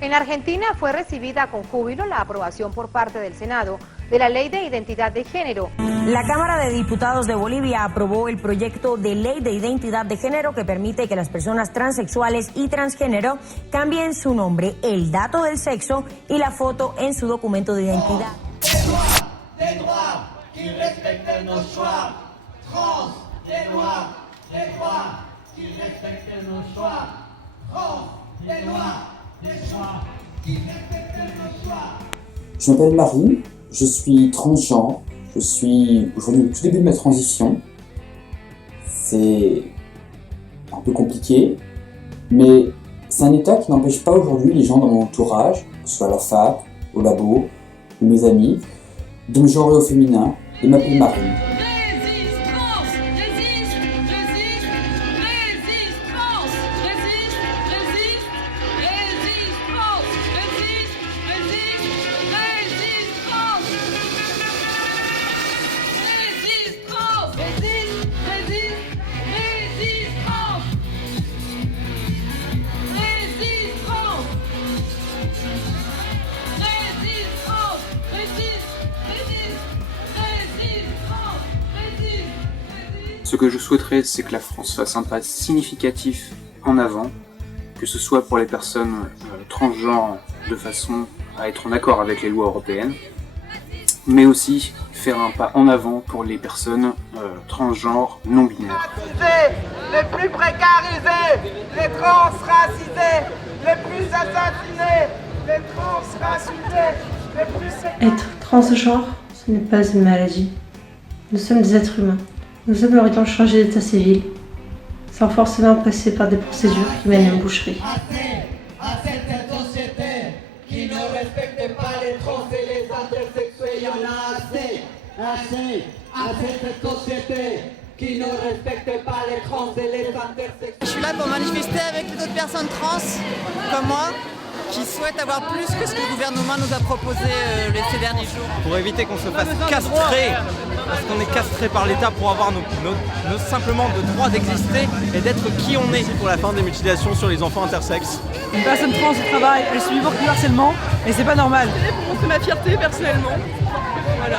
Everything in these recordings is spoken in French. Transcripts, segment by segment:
En Argentina fue recibida con júbilo la aprobación por parte del Senado de la Ley de Identidad de Género. La Cámara de Diputados de Bolivia aprobó el proyecto de Ley de Identidad de Género que permite que las personas transexuales y transgénero cambien su nombre, el dato del sexo y la foto en su documento de identidad. Des droits qui respectent nos choix. France, des droits qui respectent nos choix. France, des choix qui respectent nos choix. Je m'appelle Marie, je suis transgenre, je suis aujourd'hui au tout début de ma transition. C'est un peu compliqué, mais c'est un état qui n'empêche pas aujourd'hui les gens dans mon entourage, que ce soit à la fac, au labo, ou mes amis, de me genrer au féminin et m'appeler Marine. Ce que je souhaiterais, c'est que la France fasse un pas significatif en avant, que ce soit pour les personnes transgenres de façon à être en accord avec les lois européennes, mais aussi faire un pas en avant pour les personnes transgenres non binaires. Les plus précarisés, les trans racisés, les plus assassinés, les trans racisés, les plus... Être transgenre, ce n'est pas une maladie. Nous sommes des êtres humains. Nous aimerions changer d'état civil, sans forcément passer par des procédures qui mènent à une boucherie. À cette société qui ne respecte pas les trans et les intersexuels, il y en a assez. À cette société qui ne respecte pas les trans et les intersexuels. Je suis là pour manifester avec les autres personnes trans, comme moi, qui souhaitent avoir plus que ce que le gouvernement nous a proposé ces derniers jours. Pour éviter qu'on se fasse castrer, parce qu'on est castré par l'État pour avoir simplement le droit d'exister et d'être qui on est. Pour la fin des mutilations sur les enfants intersexes. Une personne trans au travail, elle subit beaucoup de harcèlement et c'est pas normal. Pour montrer ma fierté personnellement. Voilà.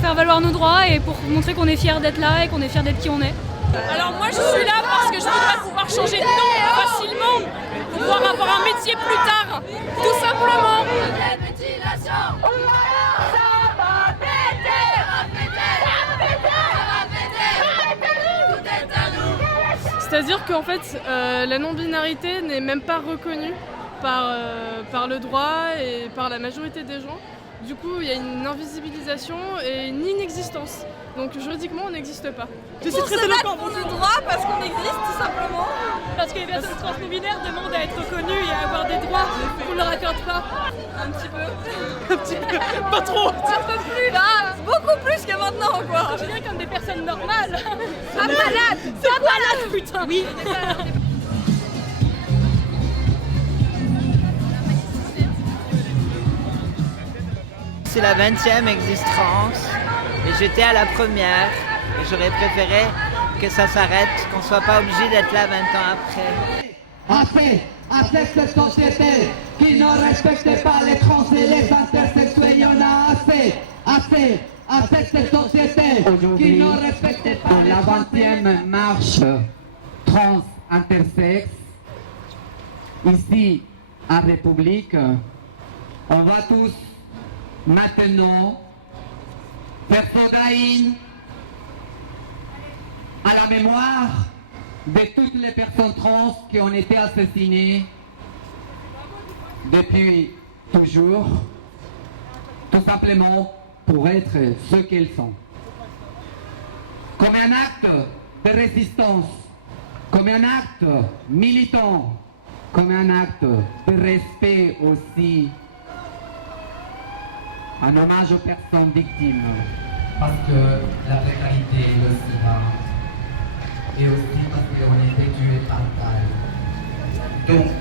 Faire valoir nos droits et pour montrer qu'on est fiers d'être là et qu'on est fiers d'être qui on est. Alors moi je suis là parce que je voudrais pouvoir changer de nom facilement, pour pouvoir avoir un métier plus tard, tout simplement. C'est-à-dire qu'en fait, la non-binarité n'est même pas reconnue par le droit et par la majorité des gens. Du coup, il y a une invisibilisation et une inexistence. Donc juridiquement, on n'existe pas. Je suis très éloquent pour le droit parce qu'on existe tout simplement. Parce que les personnes trans non-binaires demandent à être reconnues et à avoir des droits qu'on ne leur accorde pas. Un petit peu. Un petit peu, pas trop. Un peu plus là, beaucoup plus que maintenant quoi. Je viens comme des personnes normales. Pas malades. Pas malades, putain. Oui. C'est la 20e existence et j'étais à la première et j'aurais préféré que ça s'arrête, qu'on soit pas obligé d'être là 20 ans après. À cette société qui ne respecte pas les trans et les intersexuels, il y en a assez. À cette société qui ne respecte pas la 20e marche trans intersexe ici en République, on va tous maintenant faire sodaïne à la mémoire de toutes les personnes trans qui ont été assassinées depuis toujours, tout simplement pour être ce qu'elles sont. Comme un acte de résistance, comme un acte militant, comme un acte de respect aussi, un hommage aux personnes victimes. Parce que la précarité, le sida, et aussi parce qu'on est tué par balle. Donc,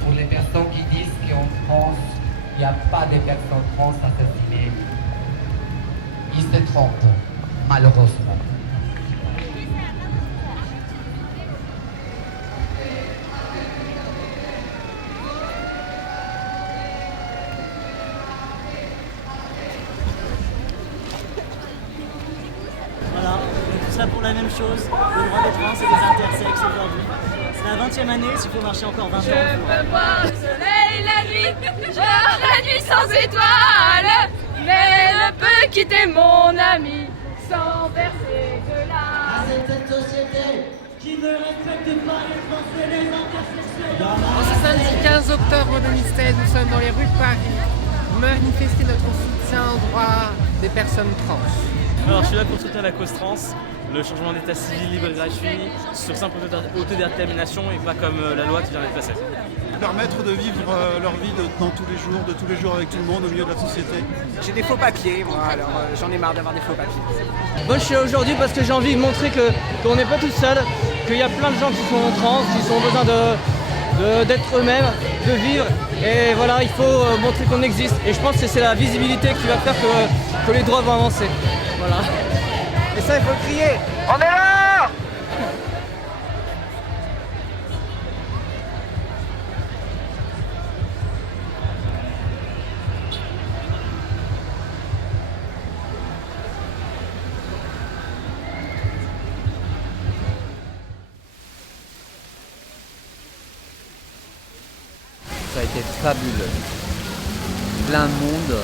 pour les personnes qui disent qu'en France, il n'y a pas de personnes trans assassinées, ils se trompent, malheureusement. la même chose, les droits des trans et des intersexes aujourd'hui. C'est la 20e année, s'il faut marcher encore 20 ans. Je peux voir le soleil la nuit, je vois la nuit sans étoiles, mais ne peut quitter mon ami sans verser de larmes. Cette société qui ne respecte pas les trans et les intersexuels. En ce samedi 15 octobre 2016, nous sommes dans les rues de Paris pour manifester notre soutien aux droits des personnes trans. Alors je suis là pour soutenir la cause trans, le changement d'état civil libre et gratuit, sur simple autodétermination et pas comme la loi qui vient d'être passée. Permettre de vivre leur vie de tous les jours avec tout le monde au milieu de la société. J'ai des faux papiers, moi, alors j'en ai marre d'avoir des faux papiers. Moi je suis là aujourd'hui parce que j'ai envie de montrer qu'on n'est pas tout seul, qu'il y a plein de gens qui sont trans, qui ont besoin d'être eux-mêmes, de vivre. Et voilà, il faut montrer qu'on existe. Et je pense que c'est la visibilité qui va faire que les droits vont avancer. Voilà. Et ça, il faut le crier. On est là! Ça a été fabuleux. Plein de monde,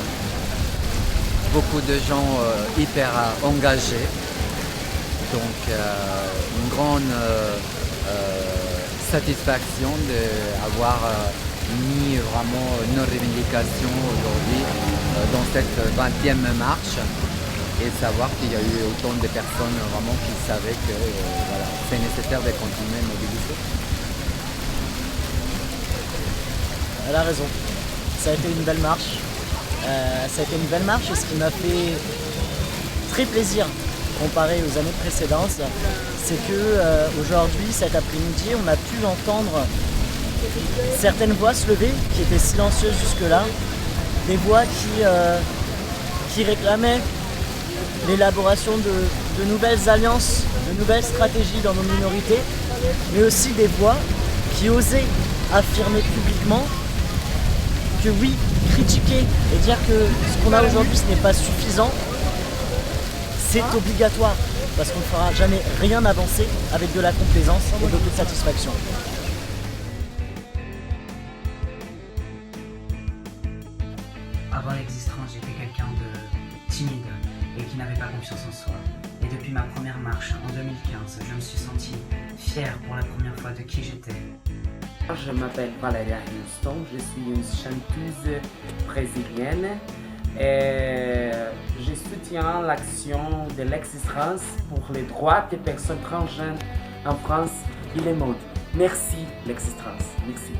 beaucoup de gens hyper engagés. Donc une grande satisfaction d'avoir mis vraiment nos revendications aujourd'hui dans cette 20e marche et savoir qu'il y a eu autant de personnes vraiment qui savaient que voilà, c'est nécessaire de continuer à mobiliser. Elle a raison. Ça a été une belle marche. Et ce qui m'a fait très plaisir comparé aux années précédentes, c'est que aujourd'hui, cet après-midi, on a pu entendre certaines voix se lever qui étaient silencieuses jusque-là, des voix qui réclamaient l'élaboration de nouvelles alliances, de nouvelles stratégies dans nos minorités, mais aussi des voix qui osaient affirmer publiquement que oui, critiquer et dire que ce qu'on a aujourd'hui, ce n'est pas suffisant, c'est obligatoire, parce qu'on ne fera jamais rien avancer avec de la complaisance et de l'autosatisfaction. Avant l'existence, j'étais quelqu'un de timide et qui n'avait pas confiance en soi. Et depuis ma première marche en 2015, je me suis senti fier pour la première fois de qui j'étais. Je m'appelle Valeria Houston, je suis une chanteuse brésilienne et je soutiens l'action de l'existence pour les droits des personnes transgenres en France et le monde. Merci l'existence, merci.